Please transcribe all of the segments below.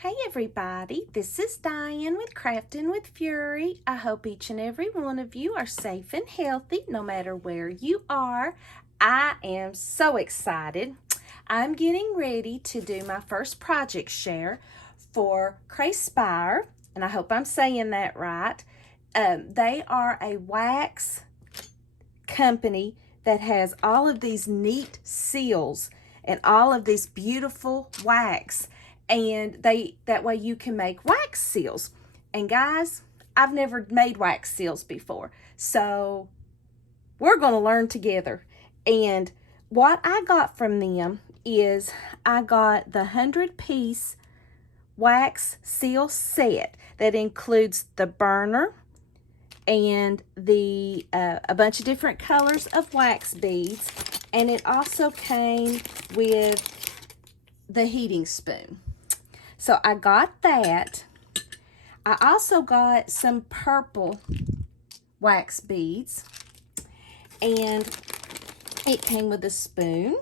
Hey everybody, this is Diane with Crafting with Fury. I hope each and every one of you are safe and healthy no matter where you are. I am so excited. I'm getting ready to do my first project share for Craspire, and I hope I'm saying that right. They are a wax company that has all of these neat seals and all of this beautiful wax, and that way you can make wax seals. And guys, I've never made wax seals before, so we're going to learn together. And what I got from them is I got the 100-piece wax seal set that includes the burner and the a bunch of different colors of wax beads, and it also came with the heating spoon. So I got that. I also got some purple wax beads, and it came with a spoon,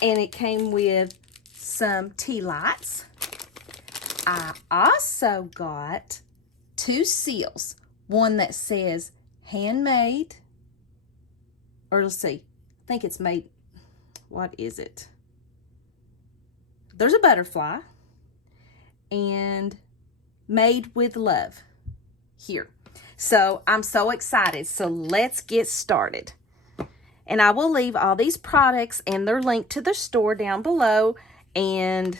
and it came with some tea lights. I also got 2 seals. One that says handmade, or let's see, I think it's made, what is it? There's a butterfly, and made with love here. So I'm so excited. So let's get started. And I will leave all these products and their link to the store down below. And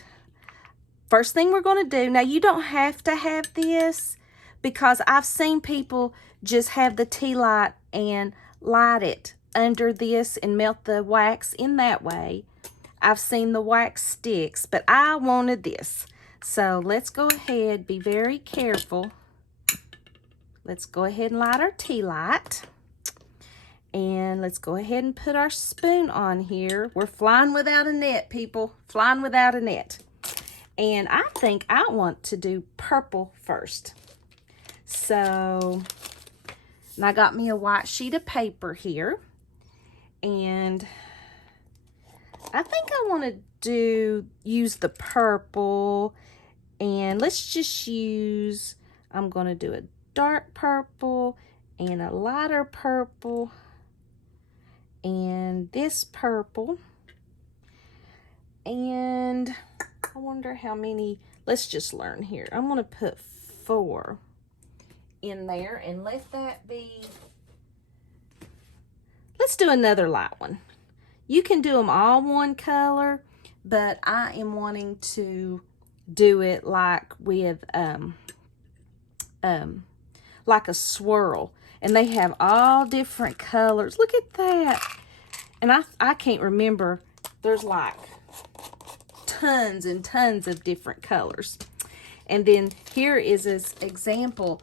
first thing we're going to do, now you don't have to have this, because I've seen people just have the tea light and light it under this and melt the wax in that way. I've seen the wax sticks, but I wanted this. So let's go ahead, be very careful. Let's go ahead and light our tea light. And let's go ahead and put our spoon on here. We're flying without a net, people. Flying without a net. And I think I want to do purple first. So, and I got me a white sheet of paper here, and I think I want to use the purple, and let's just use, I'm going to do a dark purple and a lighter purple and this purple, and I wonder how many, let's just learn here. I'm going to put 4 in there and let that be. Let's do another light one. You can do them all one color, but I am wanting to do it like with like a swirl, and they have all different colors. Look at that. And I can't remember, there's like tons and tons of different colors. And then here is this example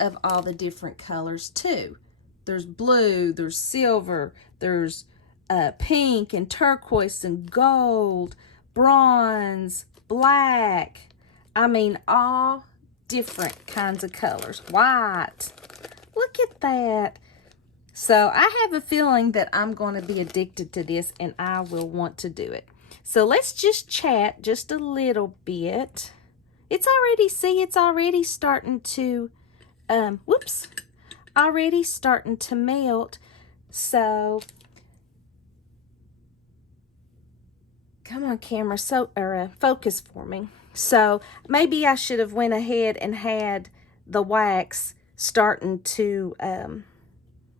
of all the different colors too. There's blue, there's silver, there's pink and turquoise and gold, bronze, black. I mean, all different kinds of colors. White. Look at that. So I have a feeling that I'm going to be addicted to this, and I will want to do it. So let's just chat just a little bit. It's already starting to already starting to melt. So come on, camera, focus for me. So maybe I should have went ahead and had the wax starting to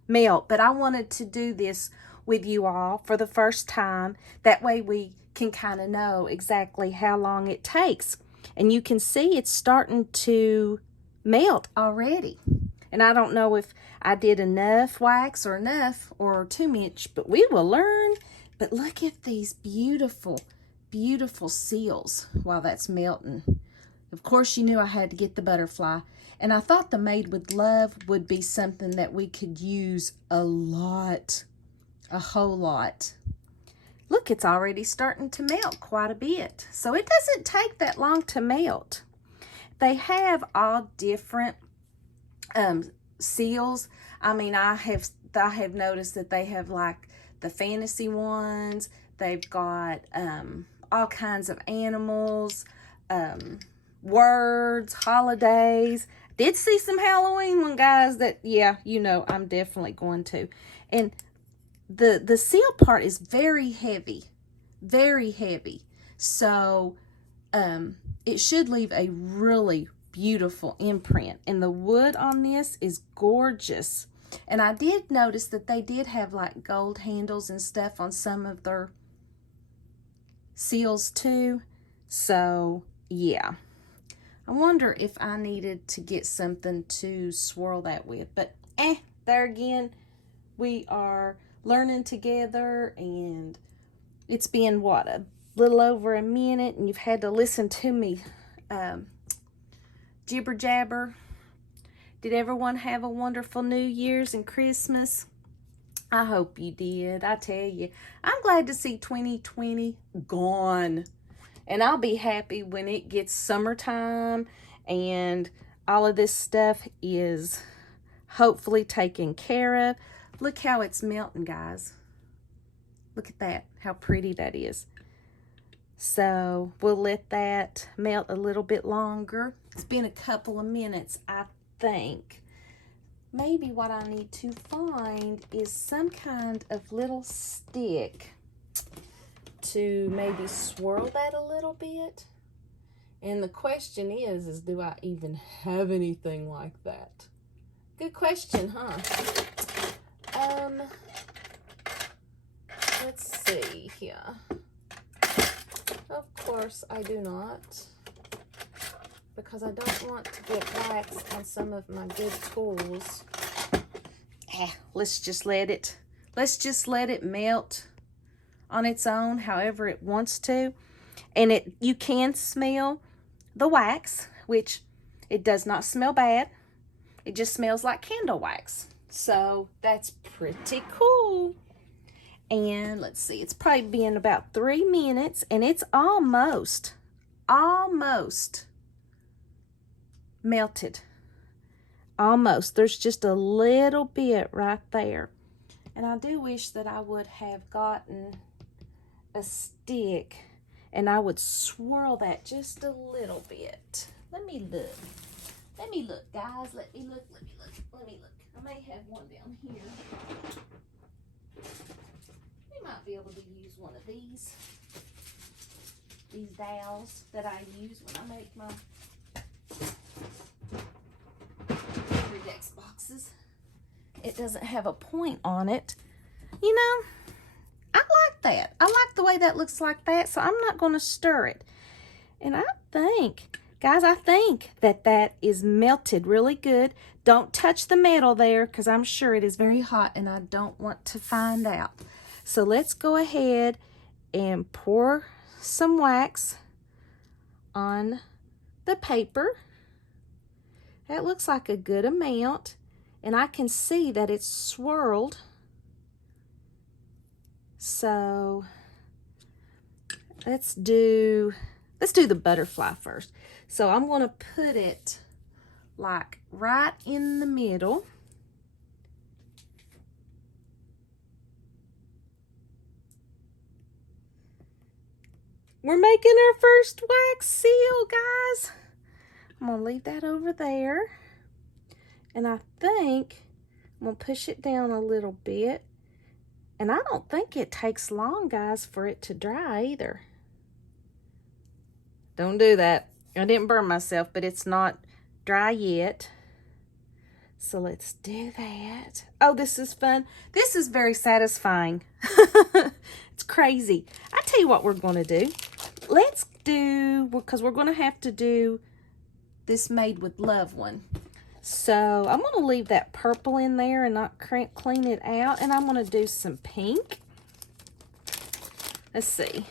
melt, but I wanted to do this with you all for the first time. That way we can kind of know exactly how long it takes. And you can see it's starting to melt already. And I don't know if I did enough wax or too much, but we will learn. But look at these beautiful, beautiful seals while that's melting. Of course, you knew I had to get the butterfly. And I thought the Made with Love would be something that we could use a lot, a whole lot. Look, it's already starting to melt quite a bit. So it doesn't take that long to melt. They have all different seals. I mean, I have noticed that they have like the fantasy ones. They've got all kinds of animals. words, holidays. Did see some Halloween one, guys, that, yeah, you know, I'm definitely going to. And the seal part is very heavy. Very heavy. So, it should leave a really beautiful imprint. And the wood on this is gorgeous. And I did notice that they did have like gold handles and stuff on some of their seals too. So, yeah. I wonder if I needed to get something to swirl that with. But, there again, we are learning together, and it's been, what, a little over a minute, and you've had to listen to me jibber jabber. Did everyone have a wonderful New Year's and Christmas? I hope you did. I tell you, I'm glad to see 2020 gone. And I'll be happy when it gets summertime and all of this stuff is hopefully taken care of. Look how it's melting, guys. Look at that, how pretty that is. So we'll let that melt a little bit longer. It's been a couple of minutes, I think. Maybe what I need to find is some kind of little stick to maybe swirl that a little bit. And the question is do I even have anything like that? Good question, huh? Let's see here. Of course I do not, because I don't want to get wax on some of my good tools. Let's just let it melt on its own however it wants to. And you can smell the wax, which it does not smell bad. It just smells like candle wax. So that's pretty cool. And let's see, it's probably been about 3 minutes, and it's almost melted. Almost. There's just a little bit right there. And I do wish that I would have gotten a stick and I would swirl that just a little bit. Let me look. Let me look, guys. Let me look. I may have one down here. We might be able to use one of these dowels that I use when I make my Redex boxes. It doesn't have a point on it. You know, I like that. I like the way that looks like that, so I'm not going to stir it. And I think, guys, that is melted really good. Don't touch the metal there, because I'm sure it is very hot and I don't want to find out. So let's go ahead and pour some wax on the paper. That looks like a good amount, and I can see that it's swirled. So let's do the butterfly first. So I'm going to put it like right in the middle. We're making our first wax seal, guys. I'm going to leave that over there. And I think I'm going to push it down a little bit. And I don't think it takes long, guys, for it to dry either. Don't do that. I didn't burn myself, but it's not dry yet. So let's do that. Oh, this is fun. This is very satisfying. It's crazy. I tell you what we're going to do. Let's do, because we're going to have to do this Made with Love one. So I'm going to leave that purple in there and not clean it out. And I'm going to do some pink. Let's see.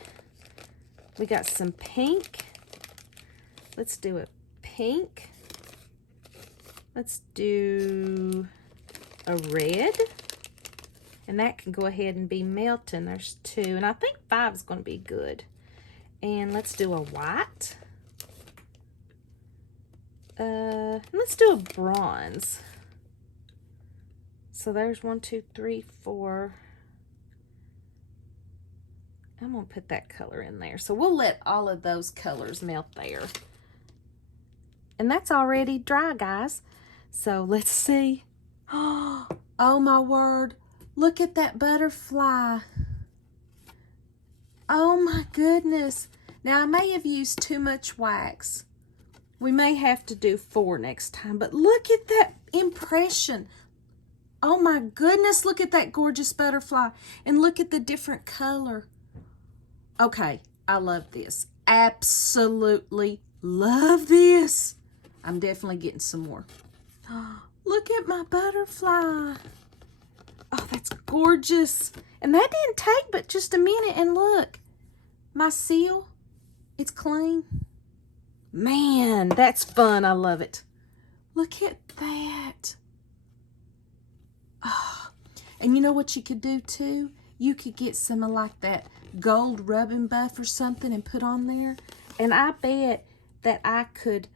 We got some pink. Let's do a pink. Let's do a red. And that can go ahead and be melting. There's 2. And I think 5 is going to be good. And let's do a white. Let's do a bronze. So there's 1, 2, 3, 4. I'm going to put that color in there. So we'll let all of those colors melt there. And that's already dry, guys. So let's see. Oh my word. Look at that butterfly. Oh my goodness. Now I may have used too much wax. We may have to do 4 next time, but look at that impression. Oh my goodness, look at that gorgeous butterfly. And look at the different color. Okay, I love this. Absolutely love this. I'm definitely getting some more. Look at my butterfly. Oh, that's gorgeous. And that didn't take but just a minute. And look, my seal, it's clean. Man, that's fun. I love it. Look at that. Oh, and you know what you could do too? You could get some of like that gold rubbing buff or something and put on there. And I bet that I could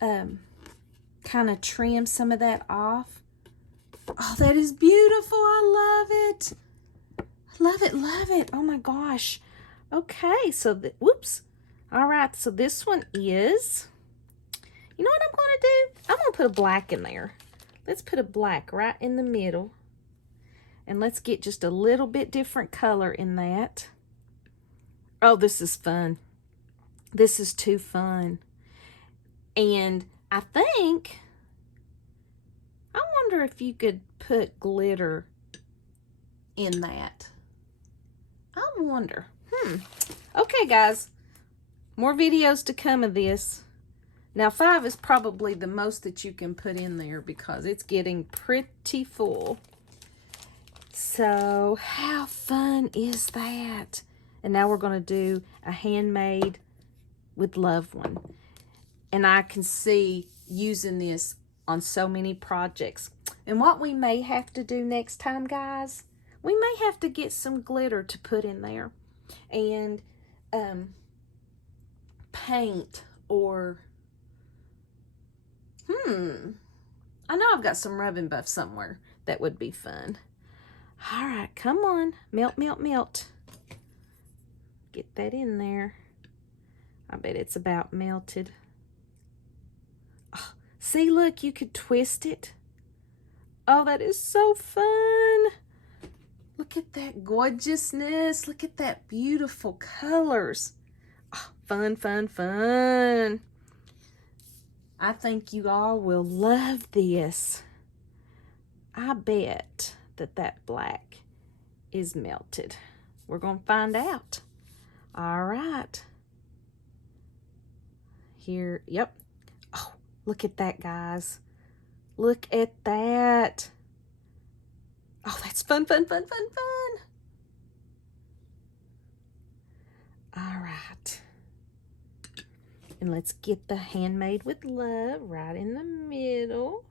kind of trim some of that off. Oh, that is beautiful. I love it. Love it, love it. Oh my gosh. Okay, so, whoops. All right, so this one is, you know what I'm going to do? I'm going to put a black in there. Let's put a black right in the middle. And let's get just a little bit different color in that. Oh, this is fun. This is too fun. And I think, I wonder if you could put glitter in that. I wonder. Okay, guys. More videos to come of this. Now, 5 is probably the most that you can put in there because it's getting pretty full. So, how fun is that? And now we're going to do a handmade with love one. And I can see using this on so many projects. And what we may have to do next time, guys, we may have to get some glitter to put in there. And paint or I know I've got some rubbing buff somewhere that would be fun. All right, come on, melt, melt, melt. Get that in there. I bet it's about melted. Oh, see, look, you could twist it. Oh, that is so fun. Look at that gorgeousness. Look at that beautiful colors. Oh, fun, fun, fun. I think you all will love this. I bet that black is melted. We're going to find out. All right. Here, yep. Oh, look at that, guys. Look at that. Oh, that's fun, fun, fun, fun, fun. All right. And let's get the handmade with love right in the middle.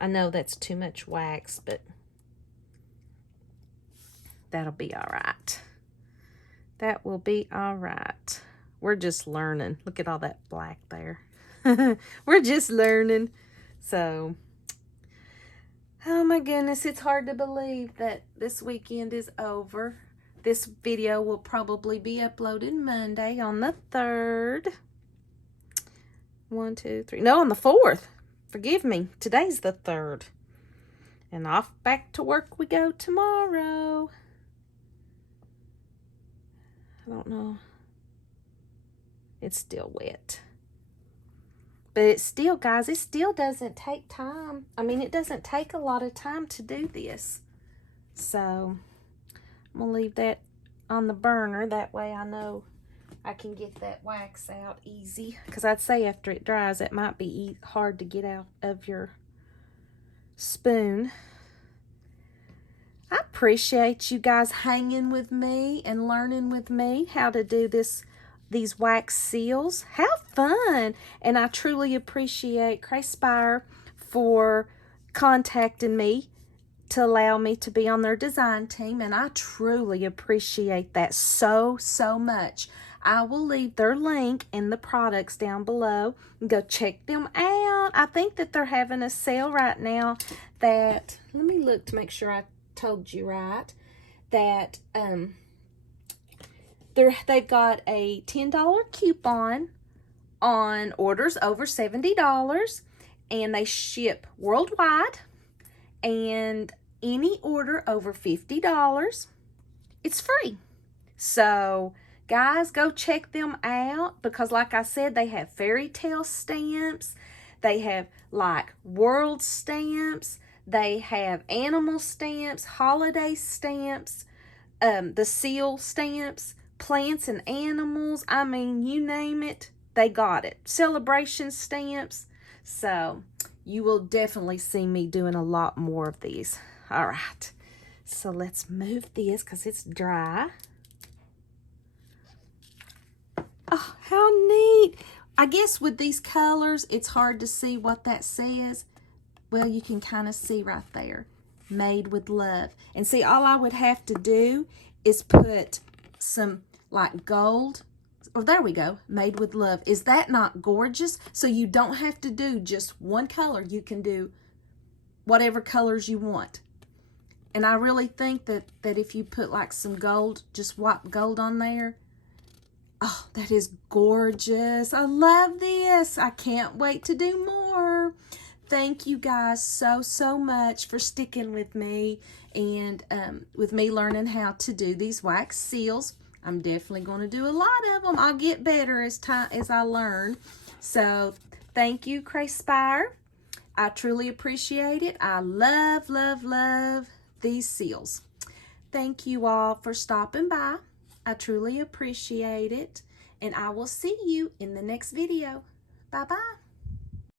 I know that's too much wax, but that'll be all right. That will be all right. We're just learning. Look at all that black there. We're just learning. So, oh my goodness, it's hard to believe that this weekend is over. This video will probably be uploaded Monday on the 3rd. 1, 2, 3. No, on the 4th. Forgive me. Today's the 3rd. And off back to work we go tomorrow. I don't know. It's still wet. But it's still, guys, it still doesn't take time. I mean, it doesn't take a lot of time to do this. So, I'm going to leave that on the burner. That way I know I can get that wax out easy. Because I'd say after it dries, it might be hard to get out of your spoon. I appreciate you guys hanging with me and learning with me how to do these wax seals. How fun! And I truly appreciate Craspire for contacting me to allow me to be on their design team, and I truly appreciate that so much. I will leave their link in the products down below. Go check them out. I think that they're having a sale right now that, let me look to make sure I told you right. that they've got a $10 coupon on orders over $70, and they ship worldwide, and any order over $50, it's free. So guys, go check them out, because like I said, they have fairy tale stamps, they have like world stamps, they have animal stamps, holiday stamps, the seal stamps, plants and animals. I mean, you name it, they got it. Celebration stamps. So you will definitely see me doing a lot more of these. All right, so let's move this because it's dry. Oh, how neat. I guess with these colors, it's hard to see what that says. Well, you can kind of see right there. Made with love. And see, all I would have to do is put some like gold. Oh, there we go. Made with love. Is that not gorgeous? So you don't have to do just one color. You can do whatever colors you want. And I really think that if you put like some gold, just white gold on there, oh, that is gorgeous. I love this. I can't wait to do more. Thank you guys so much for sticking with me and with me learning how to do these wax seals. I'm definitely going to do a lot of them. I'll get better as I learn. So thank you, Craspire. I truly appreciate it. I love these seals. Thank you all for stopping by. I truly appreciate it. And I will see you in the next video. Bye-bye.